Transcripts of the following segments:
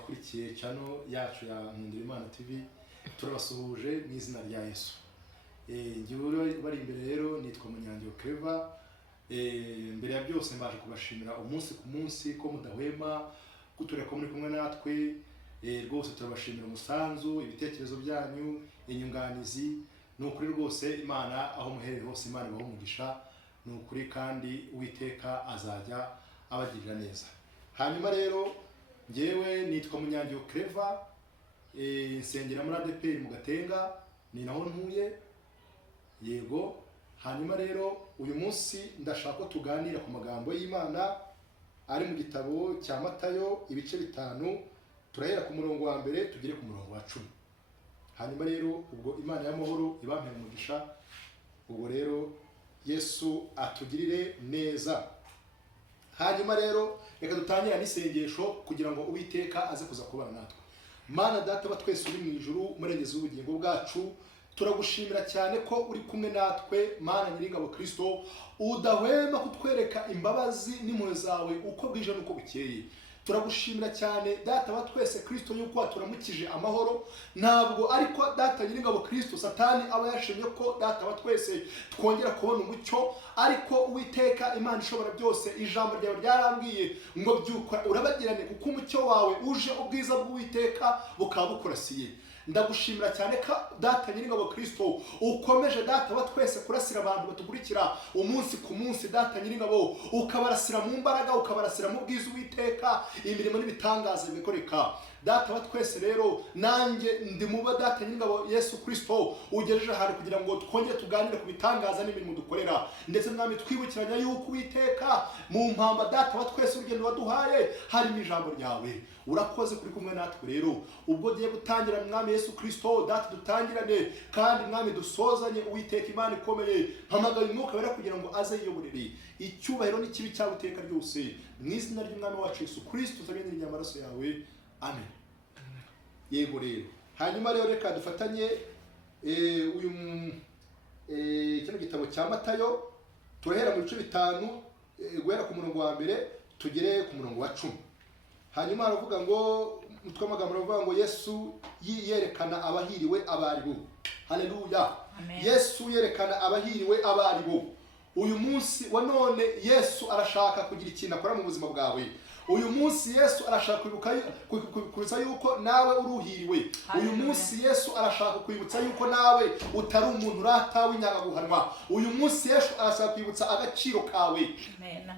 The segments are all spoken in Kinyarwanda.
abakurikiye channel yacu ya Ry'Imana TV turabasuhuje mu izina rya Yesu. Ngiye bari imbere rero nitwa Munyangiyo Clever. Mbere ya byose mbaje kubashimira umunsi ku munsi ko mudahwema kutureka muri kumwe natwe. Rwose turabashimira umusanzu, ibitekerezo byanyu, inyunganizi. Nukuri rwose Imana aho muhereye hose Imana ibaho umugisha. Nukuri kandi Uwiteka azajya abagirira neza. Hanyuma rero ngewe nitwa Munyangiyo Clever, nsengera muri ADPR mu Gatenga, ni naho ntuye. Yego. Hanyuma rero uyu munsi ndashaka ko tuganira ku magambo y'Imana ari mu gitabo cya Matayo ibice 5, turahera ku murongo wa mbere tugere ku murongo wa 10. Hanyuma rero ubwo Imana y'amahoro ibampera umugisha, ubwo rero Yesu atugirire neza. Hanyuma rero reka dutangira n'isengesho kugira ngo Uwiteka aze kuza kubana natwe. Mana Data wa twese uri mu ijuru, murengezi w'ubugingo bwacu, turagushimira cyane ko uri kumwe natwe. Mana Nyiringabo Kristo, udahwema kutwereka imbabazi n'impuhwe zawe uko bwije n'uko bukeye. Turagushimira cyane Data wa twese Kristo yuko waturamukije amahoro. Ntabwo ariko Data Nyiringabo Kristo Satani aba yashimye ko Data wa twese twongera kubona umucyo, ariko Uwiteka Imana ishobora byose, ijambo ryawe ryarambwiye ngo byuka urabagirane kuko umucyo wawe uje, ubwiza bw'Uwiteka bukaba bukurasiye. Ndagushimira cyane ko Data Nyiringabo Kristo ukomeje Data wa twese kurasira abantu batukurikira umunsi ku munsi. Data Nyiringabo ukabarasira mu mbaraga, ukabarasira mu bwiza Uwiteka, imirimo n'ibitangaza bikoreka. Data wa twese rero nanjye ndi muba Data Nyiringabo Yesu Kristo ugejeje hari kugira ngo twongere tuganire ku bitangaza n'imirimo dukorera, ndetse mwami twibukiranya yuko Uwiteka mu mpamba Data wa twese urugendo waduhaye harimo ijambo ryawe. Urakoze kuri kumwe natwe rero, ubwo giye gutangira mwami Yesu Kristo Data dutangirane kandi mwami dusozanye. Uwiteka Imana ikomeye, mpamagaye umwuka wera kugira ngo aze yiyoborere icyubahiro n'ikibi cyawe iteka ryose, mu izina ry'umwami wacu Yesu Kristo tuzagendera amaraso yawe. Amen. Yego rero. Hanyuma rero reka dufatanye uyu kino gitabo cya Matayo, turahera mu bice 5 guhera ku murongo wa mbere tugere ku murongo wa 10. Hanyuma aravuga ngo mutwe amagambo aravuga ngo Yesu yerekana abahiriwe abaribo. Haleluya. Yesu yerekana abahiriwe abaribo. Uyu munsi wa none Yesu arashaka kugira ikintu akora mu buzima bwawe. Uyu munsi Yesu arashaka kwibutsa yuko nawe uruhiriwe. Uyu munsi Yesu arashaka kwibutsa yuko nawe utari umuntu uratawe inyagaguhanwa. Uyu munsi Yesu arashaka kwibutsa agaciro kawe.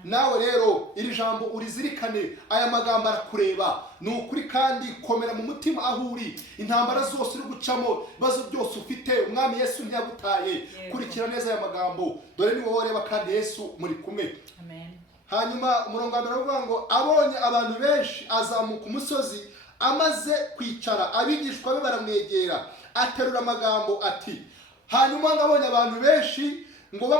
Nawe rero iri jambo urizirikane, aya magambo arakureba. Ni ukuri kandi komera mu mutima aho uri. Intambara zose uri gucamo, bazo byose ufite, umwami Yesu ntiyagutaye. Kurikira neza aya magambo, dore ni wowe reba kandi Yesu muri kumwe. Amen. Hanyuma umurongo wa mbere uvuga ngo abonye abantu benshi azamuka umusozi, amaze kwicara abigishwa be baramwegera, aterura amagambo ati, hanyuma ngabonye abantu benshi ngo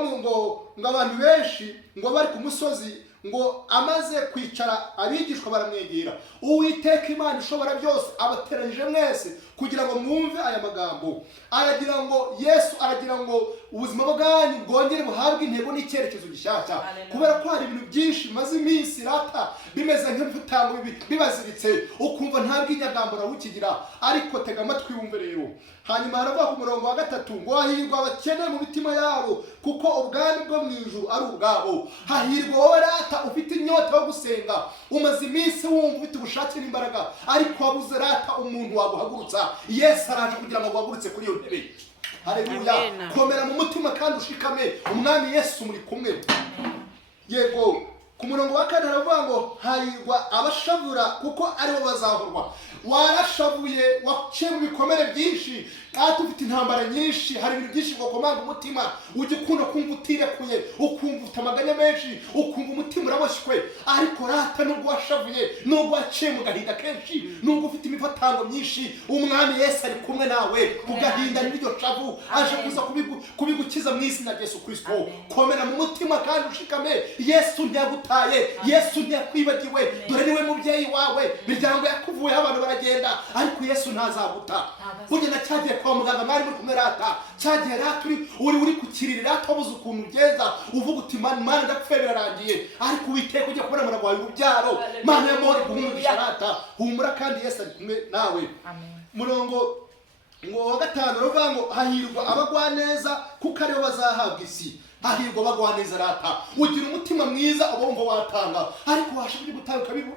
abantu benshi ngo bari ku musozi, ngo amaze kwicara abigishwa baramwegera. Uwiteka Imana ishobora byose abateranyije mwese kugira ngo mwumve aya magambo. Aragira ngo Yesu aragira ngo ubuzima bwanyu bwongere buhabwe intego n'icyerekezo gishyashya, kubera ko hari ibintu byinshi bimaze iminsi rata bimeze nk'imfutango bibaziritse, ukumva nta bw'inyagambo rawukigira. Ariko tega amatwi wumve rero. Hanyuma haravuga ku murongo wa 3 ngo hahirwa abakene mu mitima yabo, kuko ubwami bwo mu ijuru ari ubwabo. Hahirwa wowe rata ufite inyota yo gusenga, umaze iminsi wumva ufite ubushake n'imbaraga, ariko wabuze rata umuntu waguhagurutsa. Yesu araje kugira ngo wagurutse kuri iyo ntebe. Haleluya. Komera mu mutima kandi ushikame, umwami Yesu muri kumwe. Yego. Ku murongo wa 4 aravuga ngo hahirwa abashavura kuko aribo bazahorwa. Warashavuye, waciye mu bikomere byinshi, kandi ufite intambara nyinshi, hari ibintu byinshi gokomanga umutima, ujye ukunda kumva utirekuye, ukumva ufite amaganya menshi, ukumva umutima uraboshywe. Ariko rata nubwo washavuye, nubwo waciye mu gahinda kenshi, nubwo ufite imifatango myinshi, umwami Yesu ari kumwe nawe. Kugahinda n'iryo shavu aje kuza kubigukiza mu izina rya Yesu Kristo. Komera mu mutima kandi ushikame. Yesu ntiyagutaye, Yesu ntiyakwibagiwe. Dore niwe mubyeyi wawe, miryango yakuvuye abantu baragenda, ariko Yesu ntazaguta. Ugenda cyagiye kwa muganga mwari muri kumwe rata cyagiye rata uri kukirira rata wabuze ukuntu ugenda uvuga uti mana ndapfuye birarangiye ariko Uwiteka ujya kubona mwana wawe urubyaro mana y'amahoro guhumurisha rata humura kandi Yesu ari kumwe nawe. Murongo wa 5 ruvuga ngo hahirwa abagwaneza kuko aribo bazahabwa isi. Hahirwa abagwaneza rata ugira umutima mwiza uba wumva watanga ariko washobora gutanga ukabibura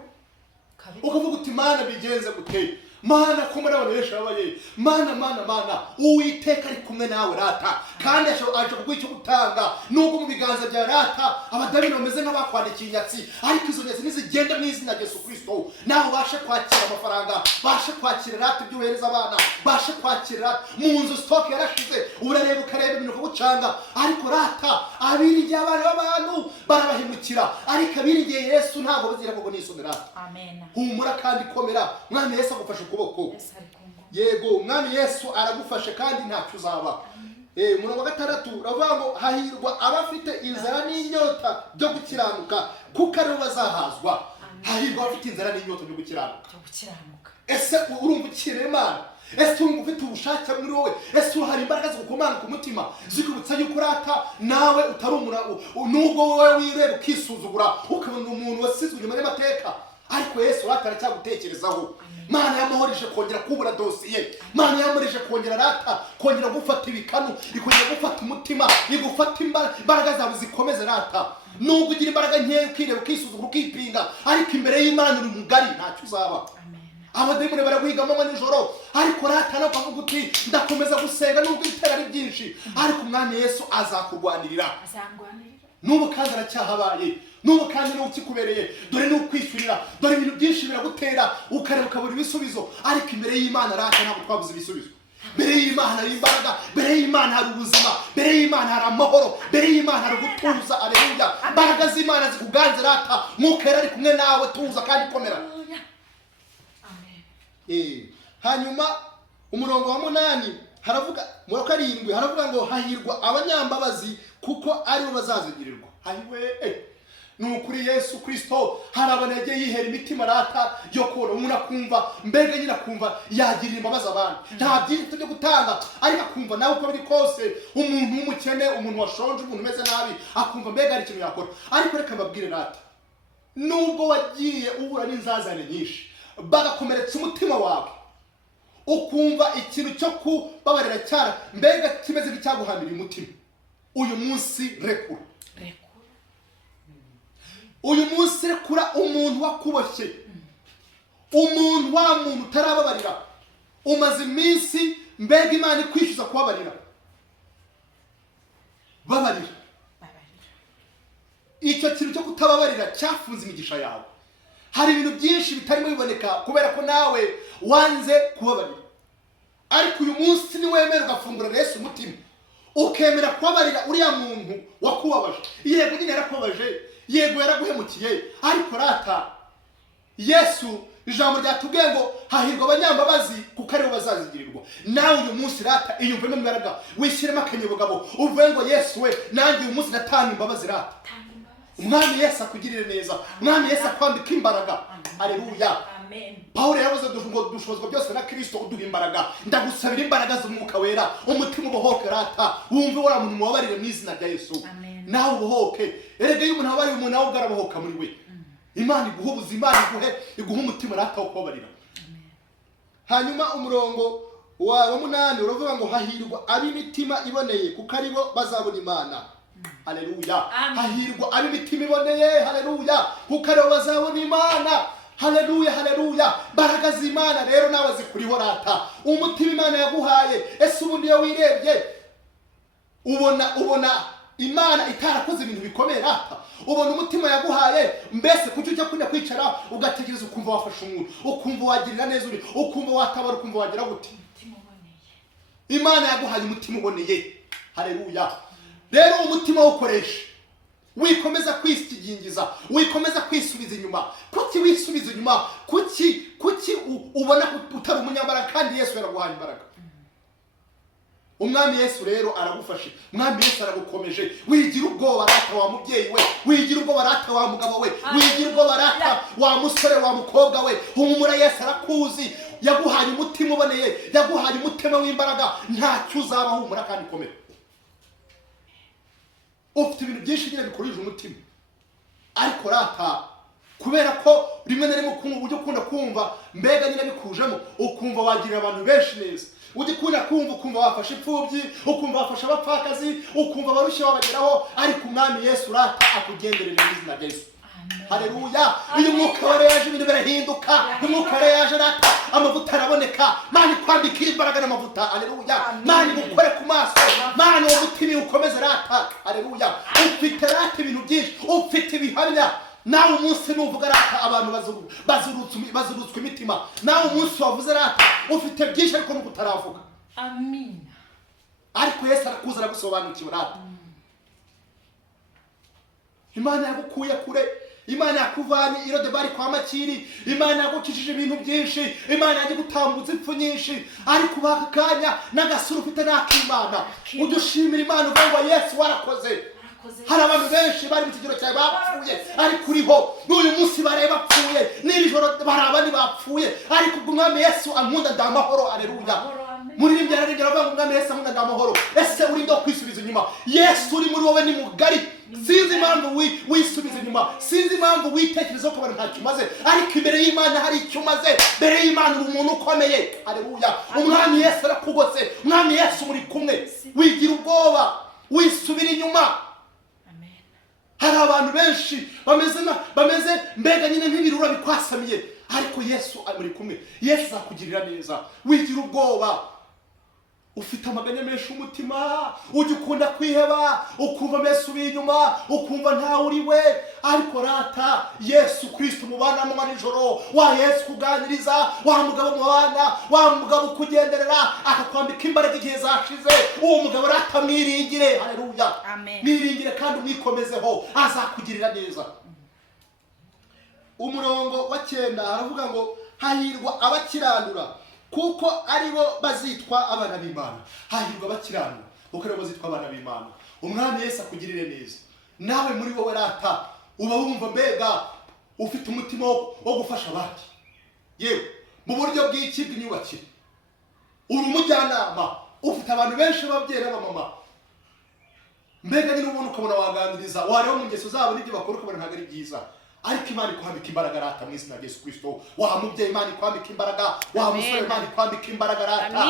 ukavuga uti mana bigenze gute mana kumara abantu benshi babaye mana Uwiteka ari kumwe nawe rata kandi aje kuguha icyo gutanga nubwo mu biganza bya rata abadamini bameze nk'abakwandikiye inyatsi ariko izo nyatsi nizigenda mu izina rya Yesu Kristo nawe ubashe kwakira amafaranga bashe kwakira rata ibyo uhereza abana bashe kwakira mu nzu stock yarashize urareba ukareba ibintu kugucanga ariko rata abirigiye abana b'abantu barabahemukira ariko abirigiye Yesu ntabwo bazira ngo nisomera. Amen. Humura kandi komera mwami Yesu agufasha ukuboko. Yego umwami Yesu aragufashe kandi ntacyo uzaba. Murongo wa 6 uravuga ngo hahirwa abafite inzara n'inyota byo gukiranuka kuko aribo bazahazwa. Hahirwa abafite inzara n'inyota byo gukiranuka. Ese urumva ukire Imana? Ese urumva ufite ubushake muri wowe? Ese hari imbaraga zo gukomana ku mutima zikubutsa yuko rata nawe utari nubwo wowe wireba ukisuzugura ukabona umuntu wasizwe inyuma y'amateka ariko Yesu rata cyagutekerezaho. Mana yamahorije kongera kubura dosiye. Mana yamahorije kongera rata kongera gufata ibikanu ikongera gufata umutima igufata imbaraga zawe zikomeze rata nubwo ugira imbaraga nke ukireba ukisuzugura ukipinga ariko imbere y'Imana uri mugari ntacyo uzaba. Abademoni baraguhigamo nijoro ariko rata no kuvuga uti ndakomeza gusenga nubwo ibitera ari byinshi ariko umwami Yesu azakurwanirira nubu kandi aracyahabaye nubu kandi n'ukikubereye dore n'ukwishyurira dore ibintu byinshi biragutera ukareba ukabura ibisubizo ariko imbere y'Imana rata ntabwo twabuze ibisubizo. Mbere y'Imana hari imbaraga, mbere y'Imana hari ubuzima, mbere y'Imana hari amahoro, mbere y'Imana hari gutuza. Aleluya. Imbaraga z'Imana zikuganze rata mukera ari kumwe nawe tuza kandi komera. Hanyuma umurongo wa 8 haravuga mu 7 haravuga ngo hahirwa abanyambabazi kuko aribo bazazigirirwa. Hayiwe nukuri Yesu Kristo hari abanege yihera imitima rata yo kora umuntu akumva mbega nyina kumva yagirira imbabazi abantu nta byinshi byo gutanga ariko akumva nawe uko biri kose umuntu w'umukene umuntu washonje umuntu umeze nabi akumva mbega ari ikintu yakora ariko reka mbabwire rata nubwo wagiye ubura n'inzazane nyinshi bagakomeretsa umutima wawe ukumva ikintu cyo kubabarira cyara mbega kimeze nk'icyaguhamira umutima uyu munsi rekura uyu munsi rekura umuntu wakuboshye umuntu wa muntu utarababarira umaze iminsi mbega Imana ikwishyuza kubabarira babarira icyo kintu cyo kutababarira cyafunze imigisha yawe. Hari ibintu byinshi bitarimo biboneka kubera ko nawe wanze kubabarira ariko uyu munsi ni wemera ugafungura Yesu umutima ukemera kubabarira uriya muntu wakubabaje. Yego nyine yarakubabaje yego yaraguhemukiye ariko rata Yesu ijambo ryatubwiye ngo hahirwa abanyambabazi kuko aribo bazazigirirwa. Nawe uyu munsi rata iyumvemo imbaraga wishyiremo akanyabugabo uvuge ngo Yesu we nanjye uyu munsi natanga imbabazi rata. Umwami Yesu akugirire neza, umwami Yesu akwambika imbaraga. Aleluya. Paulo yavuze ngo dushobozwa byose na Kristo uduha imbaraga. Ndagusabira imbaraga z'umwuka wera umutima ubohoke rata wumve wara muntu mubabarire mu izina rya Yesu. Nawe ubohoke erega iyo umuntu abariye umuntu nawe ugarabohoka muri we. Imana iguha ubuzima iguha umutima rata wo kubabarira. Hanyuma umurongo wa 8 uravuga ngo hahirwa ab'imitima iboneye kuko aribo bazabona Imana. Haleluya. Hahirwa ab'imitima iboneye. Haleluya. kuko aribo bazabona Imana. Haleluya. Haleluya. Mbaraga z'Imana rero nawe zikuriho rata umutima Imana yaguhaye. Ese ubundi iyo wirebye ubona Imana itarakoze ibintu bikomeye rata ubona umutima yaguhaye mbese kuki ujya kujya kwicara ugategereza ukumva wafasha umuntu ukumva wagirira neza uri ukumva watabara ukumva wagira gute. Imana yaguhaye umutima uboneye. Haleluya. Rero umutima ukoresha wikomeza kwisigingiza wikomeza kwisubiza inyuma. Kuki wisubiza inyuma? Kuki ubona utari umunyambaraga kandi Yesu yaraguhaye imbaraga. Umwami Yesu rero aragufashe. Umwami Yesu aragukomeje. Wigira ubwoba rata wa mubyeyi we, wigira ubwoba rata wa mugabo we, wigira ubwoba rata wa musore wa mukobwa we. Humura Yesu arakuzi. yaguhaye umutima uboneye, yaguhaye umutima w'imbaraga, ntacyo uzaba humura kandi komera. Ufite ibintu byinshi nyine bikurije umutima, ariko rata kubera ko rimwe na rimwe ujya ukunda kumva mbega nyine bikujemo, ukumva wagirira abantu benshi neza, ujya ukunda kumva ukumva wafashe imfubyi, ukumva wafashe abapfakazi, ukumva abarushye wabageraho, ariko umwami Yesu rata akugenderera mu izina rya Yesu. Haleluya. Uyu mwuka wari yaje ibintu birahinduka, umwuka wari yaje rata amavuta araboneka, Mana kwambika imbaraga n'amavuta. Haleluya. Mana gukore ku maso, Mana umutima ukomeze rata. Haleluya. Ufite rata ibintu byinshi, ufite ibihamya. Nawe umunsi nuvuga rata abantu bazurutswe imitima, nawe umunsi wavuze rata ufite byinshi ariko nuko utaravuga. Amen. Ariko Yesu arakuza aragusobanukira rata. Imana yagukuye kure, Imana yakuvanye irodebari kwa Makiri, Imana yagukijije ibintu byinshi, Imana yagiye gutambutsa impfu nyinshi, ariko bakakanya n'agasura ufite n'akimana. Udushimira Imana uvuga ngo Yesu warakoze. Hari abantu benshi bari mu kigero cyawe bapfuye, ariko uriho n'uyu munsi bareba bapfuye, n'ijoro barabandi bapfuye, ariko ubwo umwami Yesu ankunda ndamahoro. Haleluya. Muri rimwe yararengera bavuga umwami Yesu ankunda ndamahoro. Ese uri ndo kwisubiza inyuma? Yesu uri muri wowe ni mugari. Sinzi impamvu wisubiza inyuma, sinzi impamvu witekereza ko abantu ntacyo umaze, ariko imbere y'Imana hari icyo umaze. Imbere y'Imana uri umuntu ukomeye. Haleluya. Umwami Yesu arakugose, umwami Yesu muri kumwe, wigira ubwoba, wisubira inyuma. Hari abantu benshi bameze mbega nyine nk'ibirura bikwasamiye, ariko Yesu ari muri kumwe. Yesu azakugirira neza, wigira ubwoba. Ufite amaganya menshi umutima, ujya ukunda kwiheba, ukumva mbese ubi inyuma, ukumva ntawe uri we, ariko rata Yesu Kristo mubana mu nijoro, wa Yesu kuganiriza, wa mugabo mubana, wa mugabo kugenderera, akakwambika imbaraga igihe zashize. Uwo mugabo rata mwiringire. Haleluya. Mwiringire kandi umwikomezeho, azakugirira neza. Umurongo wa 9 aravuga ngo hahirwa abakiranura, kuko aribo bazitwa abana b'Imana. Hahirwa abakiranura, kuko aribo bazitwa abana b'Imana. Umwami Yesu akugirire neza. Nawe muri wowe rata uba wumva mbega ufite umutima wo gufasha abandi, yewe mu buryo bw'iki bw'inyubakire. Uri umujyanama, ufite abantu benshi b'ababyeyi n'abamama, mbega nyine umuntu ukabona waganiriza, wareba mu ngeso zabo n'ibyo bakora ukabona ntabwo ari byiza, ariko Imana ikwambika imbaraga rata mu izina rya Yesu Kristo. Wa mubyeyi Imana ikwambika imbaraga, wa musore Imana ikwambika imbaraga rata.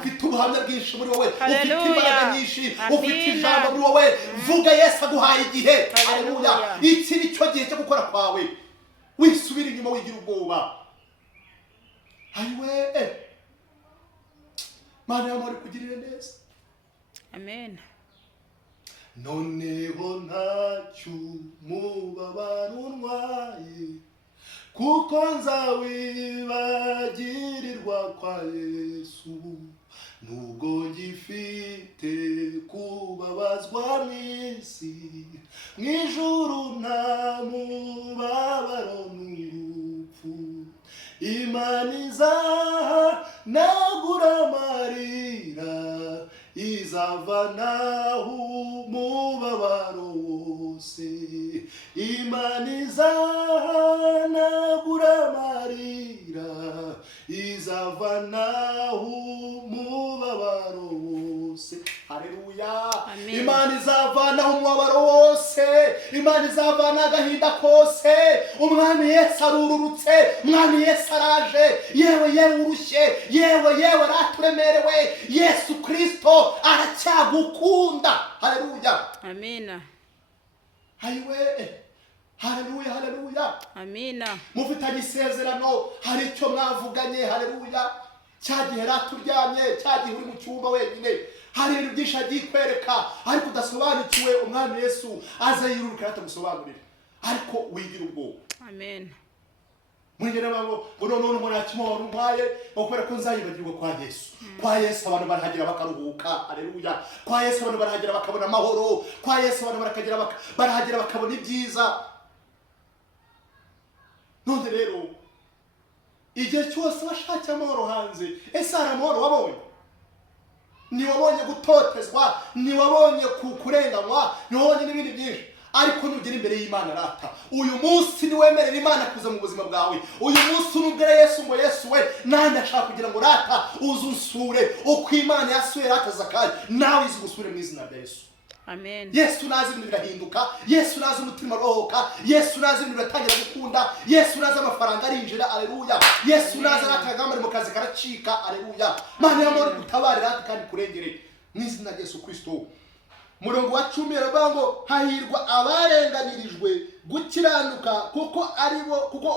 Ufite ubuhamya bwinshi muri wowe, ufite imbaraga nyinshi, ufite ijambo muri wowe. Vuga Yesu aguhaye igihe. Haleluya. Iki ni cyo gihe cyo gukora kwawe, wisubira inyuma wigira ubwoba. Ayiwe Mana yamuri kugirira neza. Amen. Noneho ntacyo umubabaro untwaye, kuko nzawibagirirwa kwa Yesu. Nubwo ngifite kubabazwa mw'isi, mw'ijuru nta mubabaro n'urupfu. Imana izanagura amarira, izavanaho umubabaro wose. Imana izanagura amarira, izavanaho umubabaro wose. Haleluya. Imana izavanaho umubabaro wose, Imana izavana agahinda kose. Umwami Yesu arururutse, umwami Yesu araje. Yewe urushye, yewe raturemerewe, Yesu Kristo aracyagukunda. Haleluya. Amina. Ayiwe. Haleluya. Haleluya. Amina. Mufitanye isezerano, hari icyo mwavuganye. Haleluya. Cyagihe raturyamye, cyagihe uri mu cyumba wenyine, hari ibintu byinshi agiye kwereka, ariko udasobanukiwe. Umwami Yesu aza yiruka atagusobanurira, ariko wigira ubwoba. Amen. Mwingene ngo none umuntu umpaye okora ko nzayibagirwa kwa Yesu. Kwa Yesu abantu barahagira bakaruhuka. Haleluya. Kwa Yesu abantu barahagira bakabona amahoro. Kwa Yesu abantu barahagira bakabona ibyiza. None rero igihe cyose bashaka amahoro hanze, ese hari amahoro wabonye? Ni wabonye gutotezwa, ni wabonye kurenganywa, ni wabonye n'ibindi byinshi. ariko nugera imbere y'Imana rata uyu munsi ni wemerera Imana kuza mu buzima bwawe. Uyu munsi nubwira Yesu ngo Yesu we nandi ashaka kugira ngo rata uzunsure uko Imana yasuye rata Zakari nawe izigusure mu izina rya Yesu. Amen. Yesu nazi ibintu birahinduka, Yesu nazi umutima rohoka, Yesu nazi ibintu biratangira gukunda, Yesu nazi amafaranga arinjira, aleluya. Yesu nazi arakagamba mu kazi karacika, aleluya. Mana y'amahoro gutabarira rata kandi kurengere mu izina rya Yesu Kristo. Murongo wa 10 aravuga ngo hahirwa abarenganirijwe gukiranuka kuko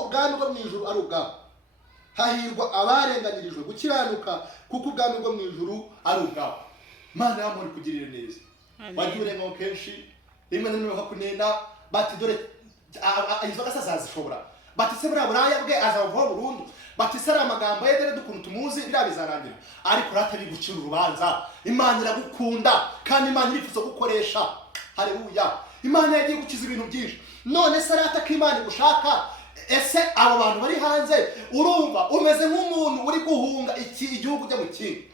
ubwami bwo mu ijuru ari ubwabo. Hahirwa abarenganirijwe gukiranuka kuko ubwami bwo mu ijuru ari ubwabo. Mana y'amahoro kugirira neza. Bagiye ngo kenshi rimwe na rimwe bakunena bati dore izo gasasa zishobora bati se buraya bwe azava burundu bati se amagambo ye dore dukuntu tumuzi birabizarangira ariko ratari gucira urubanza. Imana iragukunda kandi Imana irifuza gukoresha, haleluya. Imana yagiye gukiza ibintu byinshi. None se rata ko Imana gushaka ese abo bantu bari hanze urumva umeze nk'umuntu uri guhunga igihugu cyo mu kindi.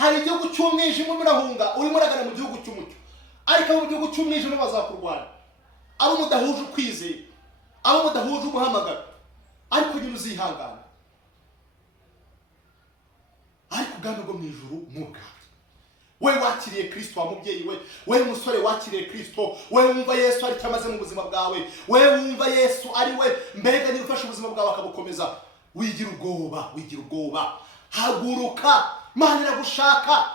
Hari igihugu cy'umwijima murahunga urimo uragana mu gihugu cy'umucyo, ariko mu gihugu cy'umwijima bazakurwanya. Abo mudahuje ukwizera, abo mudahuje umuhamagaro, ariko nyine uzihangana. Ariko ubwami bwo mu ijuru n'ubwawe. We wakiriye Kristo wa mubyeyi we musore wakiriye Kristo, we wumva Yesu ari cyamaze mu buzima bwawe, we wumva Yesu ari we mbega ni ufasha ubuzima bwawe akabukomeza. Wigira ubwoba, haguruka. Imana iragushaka.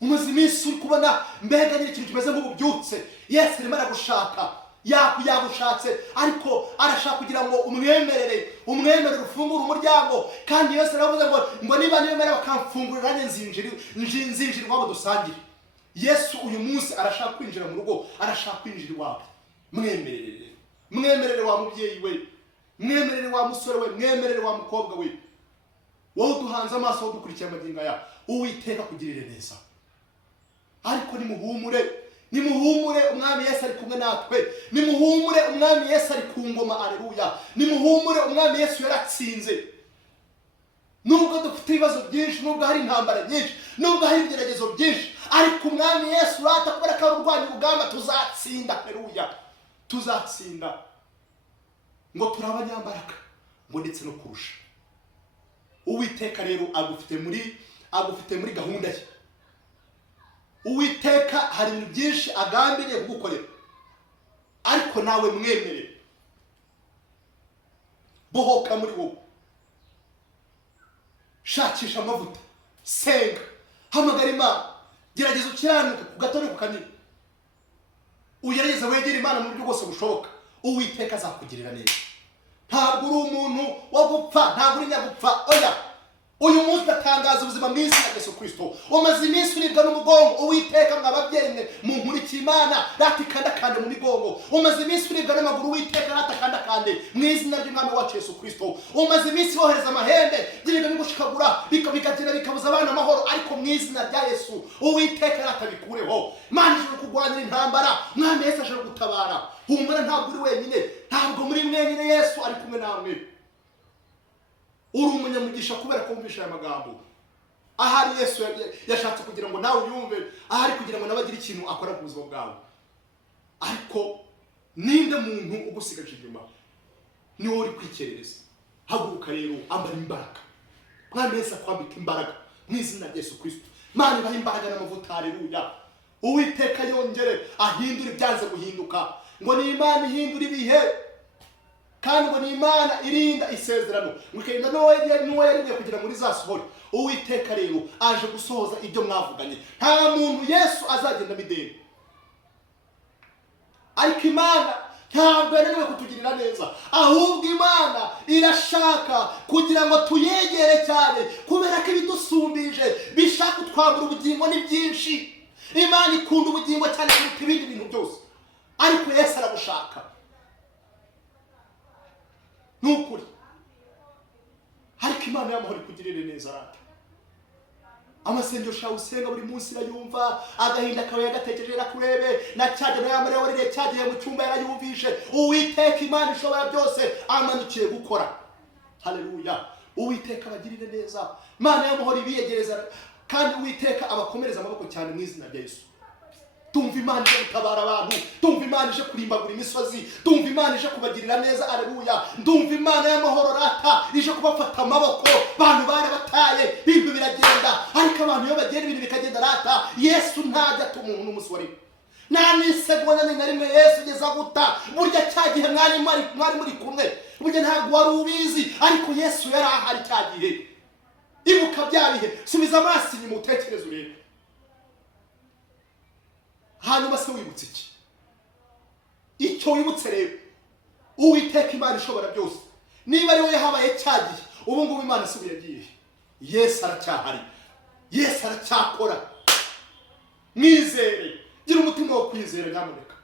Umaze iminsi uri kubona mbega ni ikintu kimeze nk'ububyutse. Yesu arimo aragushaka, yagushatse ariko arashaka kugira ngo umwemerere ufungure umuryango. Kandi Yesu aravuze ngo niba nemera bakamfungurira nzinjira iwabo dusangire. Yesu uyu munsi arashaka kwinjira mu rugo, arashaka kwinjira iwawe. Mwemerere wa mubyeyi we, mwemerere wa musore we, mwemerere wa mukobwa we. Wowe duhanze amaso wo dukurikiye amagingo aya Uwiteka kugirire neza. Ariko nimuhumure umwami Yesu ari kumwe natwe. Nimuhumure umwami Yesu ari ku ngoma, haleluya. Nimuhumure umwami Yesu yaratsinze. Nubwo dufite ibibazo byinshi, nubwo hari intambara nyinshi, nubwo hari ibigeragezo byinshi, ariko umwami Yesu rata kubera ko urwanya urugamba tuzatsinda, haleluya. Tuzatsinda. Ngo turabanyambaraga ngo ndetse no kurusha. Uwiteka rero agufite muri gahunda ye. Uwiteka hari ibintu byinshi agambiriye kugukorera, ariko nawe mwemere. Bohoka muri wowe, shakisha amavuta, senga, hamagara Imana, gerageza ukiranuka ku gato ku kanini. Ugerageza wegera Imana mu buryo bwose bushoboka. Uwiteka azakugirira neza. Ntabwo uri umuntu wo gupfa, ntabwo uri nyagupfa, oya. Uyu munsi ndatangaza ubuzima mu izina rya Yesu Kristo. Umaze iminsi uribwa n'umugongo, Uwiteka mwababyeyi mu nkurikira Imana ratikandakande mu migongo. Umaze iminsi uribwa n'amaguru, Uwiteka ratakandakande mu izina ry'Umwami wacu Yesu Kristo. Umaze iminsi wohereza amahembe by'ibintu bigushikagura bikagenda bikabuza abana amahoro, ariko mu izina rya Yesu Uwiteka ratabikureho. Imana ije kugwanira intambara, Mwami Yesu aje gutabara. Humura, ntabwo uri wenyine, ntabwo muri mwenyine, Yesu ari kumwe nawe. Uri umunyamugisha kubera kumvisha aya magambo. Ahari Yesu yashatse kugira ngo nawe yumve, ahari kugira ngo nabagire ikintu akora ku buzima bwawe. Ariko ninde muntu ugusigaje inyuma? Ni wowe uri kwikerereza. Haguruka rero, ambara imbaraga. Mwami Yesu akwambika imbaraga mu izina rya Yesu Kristo. Mana ibaha imbaraga n'amavuta, haleluya. Uwiteka yongere ahindure ibyanze guhinduka. Ngo ni Imana ihindura ibihe, kandi ngo ni Imana irinda isezerano. Mwikenda n'uwo yarindiye kugira muri zasohora. Uwiteka rero aje gusohoza ibyo mwavuganye. Nta muntu Yesu azagenda mideni. Ariko Imana ntabwo yananiwe kutugirira neza, ahubwo Imana irashaka kugira ngo tuyegere cyane, kubera ko ibidusumbije bishaka twambura ubugingo ni byinshi. Imana ikunda ubugingo cyane kuruta ibindi bintu byose, ariko Yesu arabushaka. Nukuri. Ariko Imana y'amahoro ikugirire neza rata. Amasengesho usenga buri munsi irayumva, agahinda kawe yagatekereje rakurebe, na cyaje n'amare warire cyagiye mu cyumba yarayumvishe. Uwiteka Imana ishobora byose amanukiye gukora, haleluya. Uwiteka abagirire neza, Imana y'amahoro ibiyegereza, kandi Uwiteka abakomereza amaboko cyane mu izina rya Yesu. tumva Imana ije gutabara abantu, tumva Imana ije kurimbagura imisozi, tumva Imana ije kubagirira neza. Aleluya. Ndumva Imana y'amahoro rata ije kubafata amaboko. Abantu barabataye, ibintu biragenda, ariko abantu iyo bagenda ibintu bikagenda rata, Yesu ntajya atuma umuntu n'umunsi wari nta n'isegonda na rimwe Yesu ugeza guta. Burya cya gihe mwari muri kumwe, burya ntabwo wari ubizi, ariko Yesu yari ahari cya gihe. Ibuka bya bihe, subiza amaso inyuma utekereze urebe. Hanyuma se wibutse iki? Icyo wibutse rero, Uwiteka Imana ishobora byose, niba ari we yahabaye cya gihe, ubu ngubu Imana si yagiye. Yesu aracyahari, Yesu aracyakora. Mwizere, gira umutima wo kwizera nyamuneka.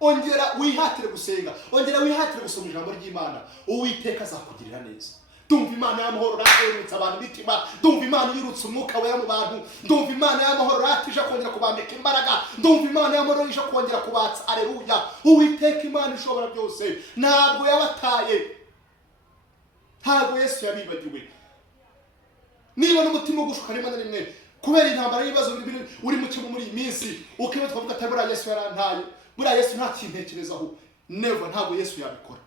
Ongera wihatire gusenga, ongera wihatire gusoma ijambo ry'Imana. Uwiteka azakugirira neza. Ndumva Imana y'amahoro ratse abantu imitima, ndumva Imana yirutse umwuka wera mu bantu, ndumva Imana y'amahoro ratije kongera kubambika imbaraga, ndumva Imana y'amahoro ije kongera kubatsa. Aleluya. Uwiteka Imana ishobora byose ntabwo yabataye, ntabwo Yesu yabibagiwe. Niba n'umutima ugushuka rimwe na rimwe kubera intambara y'ibibazo uri mu kigo muri iyi minsi, ukiba twavuga ati buriya Yesu yarantaye, buriya Yesu nta kintekerezaho, never, ntabwo Yesu yabikora.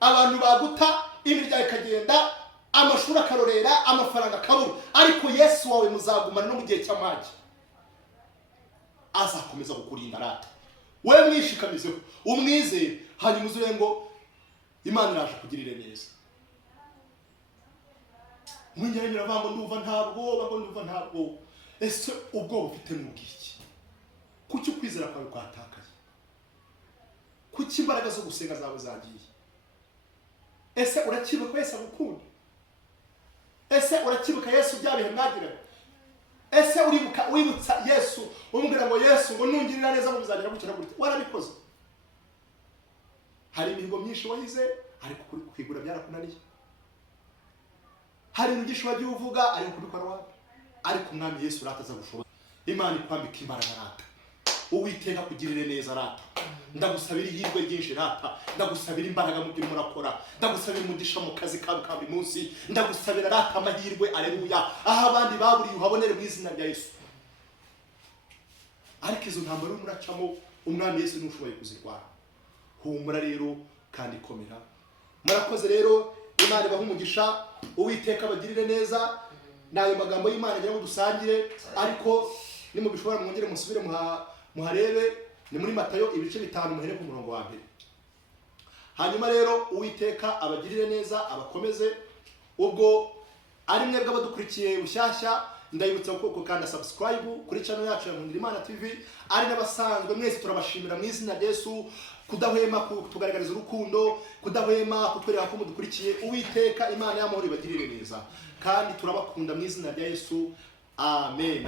Abantu baguta, imiryango ikagenda, amashuri akarorera, amafaranga akabura, ariko Yesu wawe muzagumana no mu gihe cy'amage. Azakomeza kukurinda rata. We mwishikamizeho, umwizere, hanyuma uzure ngo Imana iraje kugirire neza. Mwinjira biravango ndumva ntabwo. Ese ubwo ufite n'ubwiki? Kuki ukwizera kwawe kwatakaye? Kuki imbaraga zo gusenga zawe zagiye? Ese urakibuka Yesu agukunda? Ese urakibuka Yesu byabihe mwagirana? Ese wibutsa Yesu umubwira ngo Yesu ngo nungirira neza ngo bizagira gukira gute? Warabikoze? Hari imihigo myinshi wahize, ariko kwigura byarakunaniye. Hari umugisha wagiye uvuga, ariko kubikora wapi? Ariko umwami Yesu rataza gushoboza. Imana ikwambika imbaraga rata. Uwiteka kugirire neza rata. Ndagusabira ihirwe ryinshi rata, ndagusabira imbaraga mu byo murakora, ndagusabira umugisha mu kazi kawe ka buri munsi, ndagusabira rata amahirwe. Aleluya. Aho abandi baburiye uhabonere mu izina rya Yesu. Ariko izo ntambara muracamo, umwami Yesu nushoboye kuzirwara. Humura rero kandi komera. Murakoze rero, Imana ibahe umugisha, Uwiteka abagirire neza. Nayo magambo y'Imana ngira ngo dusangire, ariko nimubishobora mwongere musubire muharebe, ni muri Matayo ibice 5 muhere ku murongo wa mbere. Hanyuma rero Uwiteka abagirire neza, abakomeze. Ubwo ari mwebwe abadukurikiye bushyashya, ndayibutsa ko kanda subscribe kuri channel yacu ya ry'Imana TV. Ari n'abasanzwe mwese turabashimira mu izina rya Yesu, kudahwema kutugaragariza urukundo, kudahwema kutwereka ko mudukurikiye. Uwiteka Imana y'amahoro ibagirire neza, kandi turabakunda mu izina rya Yesu. Amen.